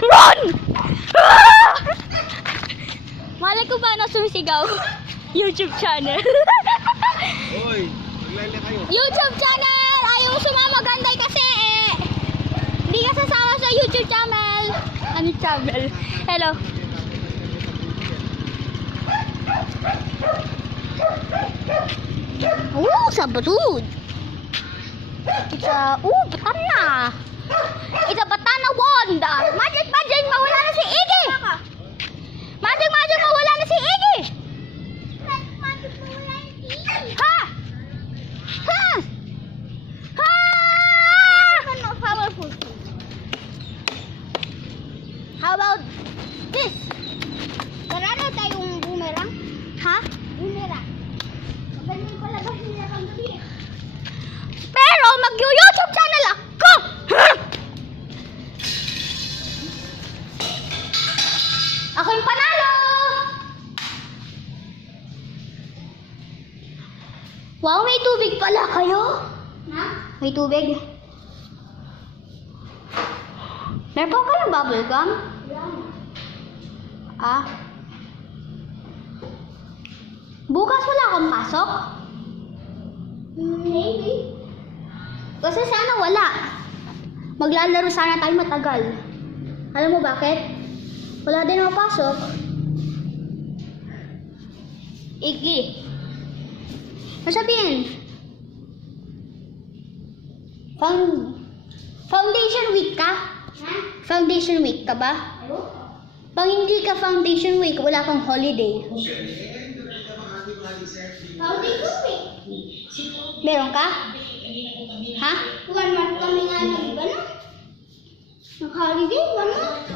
Run! Malay ko ba na sumisigaw? YouTube channel. Hoy, maglala kayo. YouTube channel! Ayaw sumama ganday kasi eh. Hindi ka sasama sa YouTube channel. Ano channel? Hello. Sabutod. Batan na. Batan na wanda. Magic, mawala na si Iggy. Magic, mawala na si Iggy. Ha? Ha? Ha? Powerful. How about this? Marano tayong boomerang? Ha? Boomerang. Magaling ko lang nila kang gabi. Pero mag-YouTube channel ako! Ako yung panalo! Wow, may tubig pala kayo? Ha? May tubig? Meron pa kayong bubble gum? Ah? Bukas wala akong pasok? Maybe. Kasi sana wala. Maglalaro sana tayo matagal. Alam mo bakit? Wala din ako pasok. Iggy. Masabihin. Foundation week ka? Ha? Foundation week ka ba? Pag hindi ka foundation week, wala kang holiday. Foundation week? Meron ka? Ha? 1 month kami nga nag-iba na. Nag-holiday, 1 month.